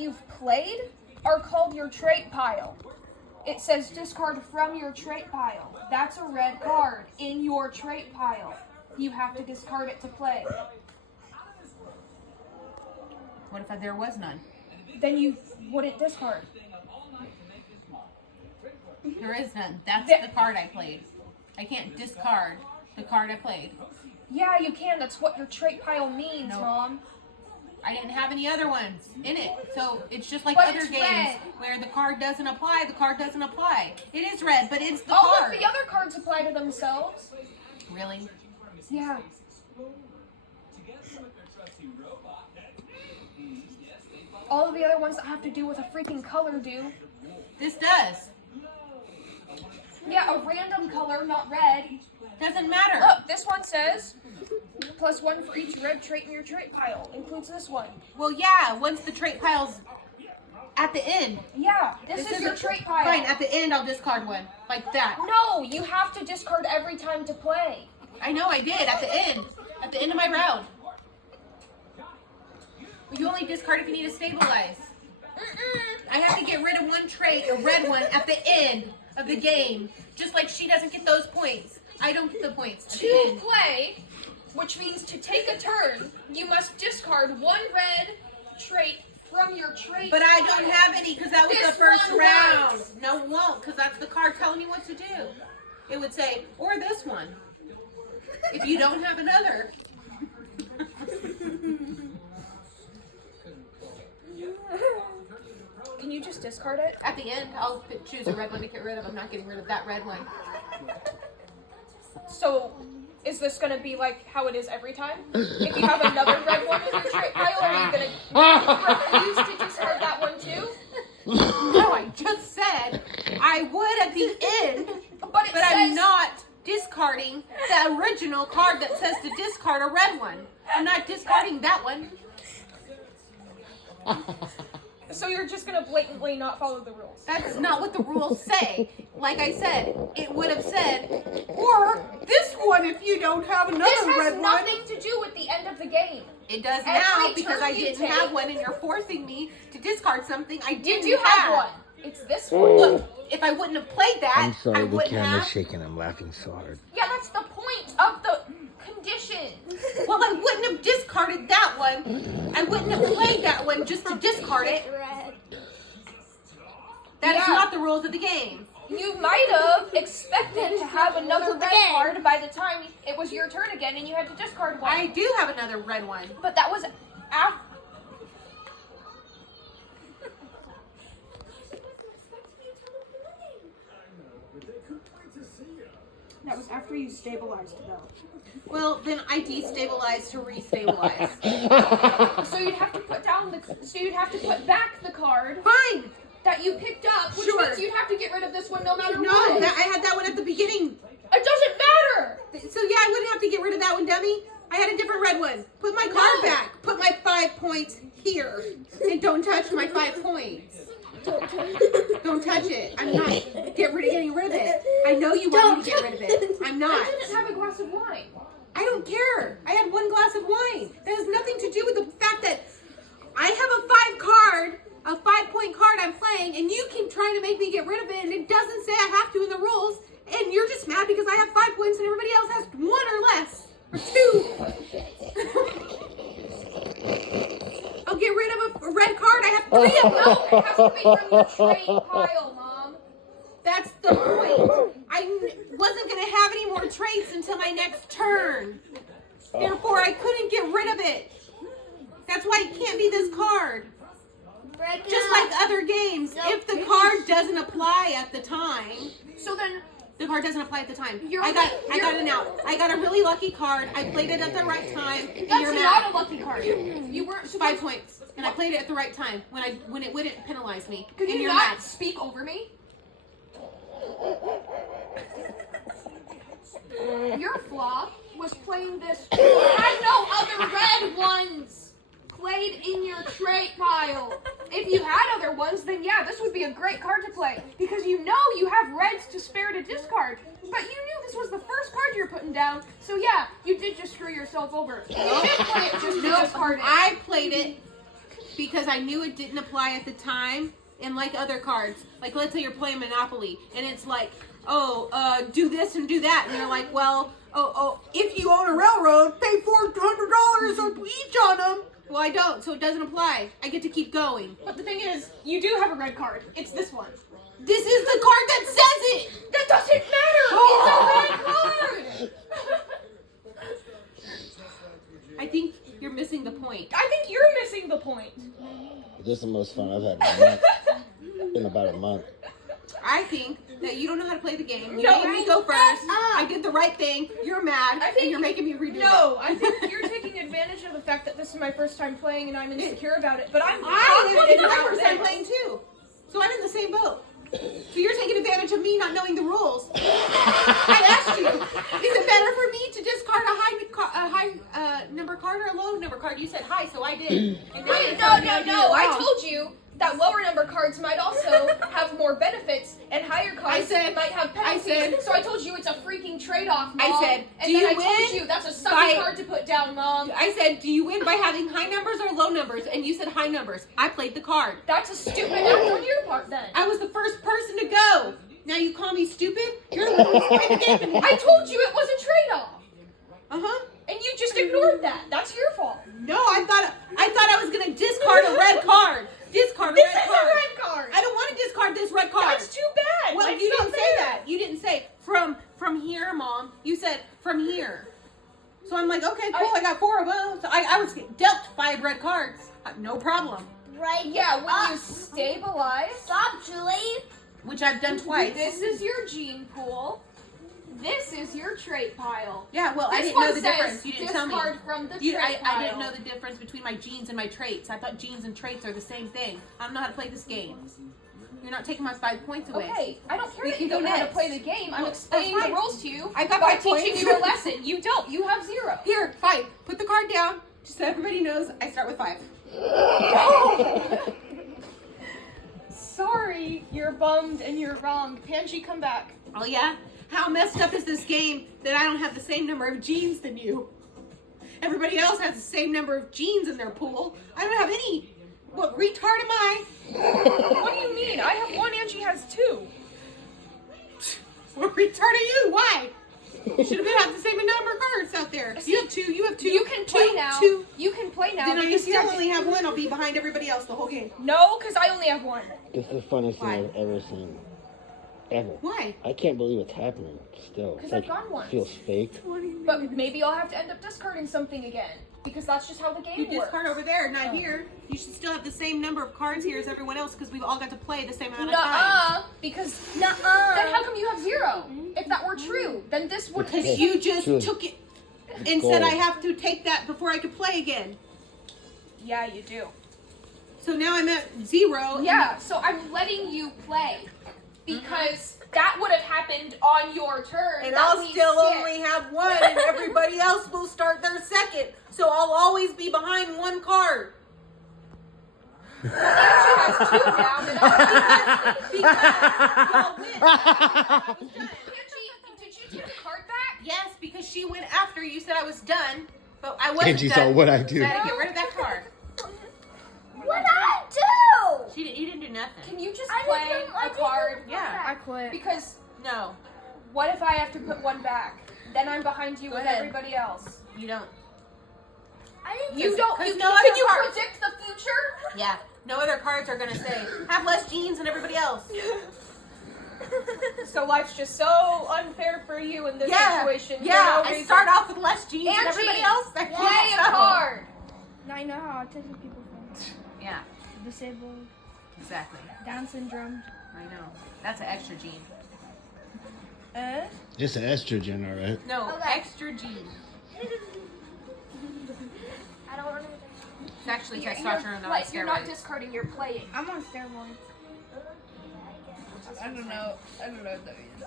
you've played are called your trait pile. It says discard from your trait pile. That's a red card in your trait pile. You have to discard it to play. What if there was none? Then you wouldn't discard. There is none. That's the card I played. I can't discard the card I played. Yeah, you can. That's what your trait pile means, No. Mom. I didn't have any other ones in it. So it's just like But other it's games red. where the card doesn't apply. The card doesn't apply. It is red, but it's the All card. of the other cards apply to themselves. Really? Yeah. All of the other ones that have to do with a freaking color do. This does. Yeah, a random color, not red. Doesn't matter. Look, this one says +1 for each red trait in your trait pile. Includes this one. Well, yeah, once the trait pile's at the end. Yeah, this is your trait pile. Fine, at the end I'll discard one. Like that. No, you have to discard every time to play. I know I did, at the end. At the end of my round. You only discard if you need to stabilize. I have to get rid of one trait, a red one, at the end of the game. Just like she doesn't get those points. I don't get the points at the To end. play, which means to take a turn, you must discard one red trait from your trait But I pile. don't have any because that was This the first one round. was. No, it won't, because that's the card telling me what to do. It would say, or this one. If you don't have another. Can you just discard it? At the end, I'll choose a red one to get rid of. I'm not getting rid of that red one. So, is this going to be like how it is every time? If you have another red one in your trait pile, are you going to refuse to discard that one too? No, I just said I would at the end, But it but says, I'm not discarding the original card that says to discard a red one. I'm not discarding that one. So you're just going to blatantly not follow the rules. That's not what the rules say. Like I said, it would have said, or this one if you don't have another This has red one. nothing to do with the end of the game. It does Every now because turn I you didn't take- have one and you're forcing me to discard something I You didn't do have one. It's this one. Look, if I wouldn't have played that, I'm I sorry, the wouldn't camera's have. shaking. I'm laughing so hard. Yeah, that's the point of the condition. Well, I wouldn't have discarded that one. I wouldn't have played that one just to discard it. That is Yeah. not the rules of the game. You might have expected to have another red card by the time it was your turn again and you had to discard one. I do have another red one. But that was after. That was after you stabilized though. Well, then I destabilize to restabilize. So you'd have to put down the. So you'd have to put back the card Fine. that you picked up, which Sure. means you'd have to get rid of this one no matter No, what. I had that one at the beginning. It doesn't matter. So yeah, I wouldn't have to get rid of that one, dummy. I had a different red one. Put my card No. back. Put my 5 points here. And don't touch my 5 points. Don't touch it. I'm not getting rid of it. I know you want me to get rid of it. I'm not. I didn't have a glass of wine. I don't care. I had 1 glass of wine. That has nothing to do with the fact that I have a 5-point card I'm playing, and you keep trying to make me get rid of it, and it doesn't say I have to in the rules, and you're just mad because I have 5 points and everybody else has 1 or less. Or 2. I'll get rid of a red card. I have 3 of them. No, it has to be from your trait pile, Mom. That's the point. Wasn't going to have any more traits until my next turn. Therefore, I couldn't get rid of it. That's why it can't be this card. Just like other games, if the card doesn't apply at the time, So then, the card doesn't apply at the time. You're- I got you're- an out. I got a really lucky card. I played it at the right time. And that's you're not mad. a lucky card. You weren't 5 points, and I played it at the right time when it wouldn't penalize me. Could and you you're not mad. speak over me? Your flaw was playing this. You had no other red ones played in your trait pile. If you had other ones, then yeah, this would be a great card to play because you know you have reds to spare to discard. But you knew this was the first card you're putting down, so yeah, you did just screw yourself over. You did play it just to No, discard it. I played it because I knew it didn't apply at the time. And like other cards, like let's say you're playing Monopoly, and it's like, do this and do that, and you're like, well, if you own a railroad, pay $400 each on them. Well, I don't, so it doesn't apply. I get to keep going. But the thing is, you do have a red card. It's this one. This is the card that says it. That doesn't matter. It's a red card. I think you're missing the point. I think you're missing the point. This is the most fun I've had in a month. In about a month. I think that you don't know how to play the game. You No. made me go first. I did the right thing. You're mad, I think and you're making me redo it. No, I think you're taking advantage of the fact that this is my first time playing and I'm insecure about it. But I'm It's my about first time this. playing too. So I'm in the same boat. So you're taking advantage of me not knowing the rules. I asked you, is it better for me to discard a high number card or a low number card? You said high, so I did. And now you're Wait, telling me no. did it I wrong. told you that lower number cards might also have more benefits and higher cards might have penalties. So I told you it's a freaking trade-off, Mom. I said, and do then you I told win you that's a by- sucky card to put down, Mom. I said, do you win by having high numbers or low numbers? And you said high numbers. I played the card. That's a stupid act on your part then. I was the first person to go. Now you call me stupid? You're the one who's playing the game to me. I told you it was a trade-off. Uh-huh. And you just ignored that. That's your fault. No, I thought I was gonna discard a red card. Discard a This red is card. a red card. I don't want to discard this red card. That's too bad. Well, That's you not didn't say fair. that. You didn't say from here, Mom. You said from here. So I'm like, okay, cool. I got 4 of them. So I was dealt 5 red cards. No problem. Right. Yeah, when you stabilize. Stop, Julie. Which I've done twice. This is your gene pool. This is your trait pile. Yeah, well, I This didn't know one the says difference. You didn't tell me. discard from the You, trait I didn't pile. know the difference between my genes and my traits. I thought genes and traits are the same thing. I don't know how to play this game. You're not taking my 5 points away. Okay, I don't care We that can you go don't know how to next. play the game. I'm Well, explaining that's the fine. rules to you I got by 5 teaching points. you a lesson. You don't. You have 0. Here, 5. Put the card down. Just so everybody knows, I start with 5. Sorry, you're bummed and you're wrong. Panji, come back. Oh yeah? How messed up is this game that I don't have the same number of genes than you? Everybody else has the same number of genes in their pool. I don't have any. What retard am I? What do you mean? I have 1, Angie has 2. What retard are you? Why? You should have been having the same number of cards out there. You have 2. You have 2. You can play 2, now. 2. You can play now. Then I because still you have only have 1. I'll be behind everybody else the whole game. No, because I only have 1. It's the funniest Why? thing I've ever seen. Ever. Why? I can't believe it's happening still. 'Cause It's I've gone once. feels fake. But maybe I'll have to end up discarding something again. Because that's just how the game You works. discard over there, not here. You should still have the same number of cards here as everyone else because we've all got to play the same amount of time. Nuh-uh. Because then how come you have 0? If that were true, then this would Because Okay. you just True. took it and said I have to take that before I could play again. Yeah, you do. So now I'm at 0. and- Yeah, so I'm letting you play. Because that would have happened on your turn. And that I'll we still skipped. only have 1 and everybody else will start their second. So I'll always be behind 1 card. Angie has 2 now, and I Because y'all win. Angie, did you take the card back? Yes, because she went after you said I was done, but I wasn't Angie's done. all, "What'd I do?" So I had to get rid of that card. What I do? You didn't do nothing. Can you just I play didn't- I a didn't card? put Yeah, that. quit. Because No, what if I have to put 1 back? Then I'm behind you Go with ahead. everybody else. you don't. I didn't. You don't. 'cause You, no can other you cards- predict the future? Yeah, no other cards are gonna say have less genes than everybody else. So life's just so unfair for you in this situation. for Yeah, no I reason. start off with less genes than Angie, everybody else. I Play can't a settle. card. Now I know how autistic people feel. Yeah, Disabled, exactly. Down syndrome. I know. That's an extra gene. It's an estrogen, all right. No, Okay. extra gene. I don't want to. It's actually You're, testosterone, not like, you're not steroids. discarding. You're playing. I'm on steroids. I don't know. I don't know what that means.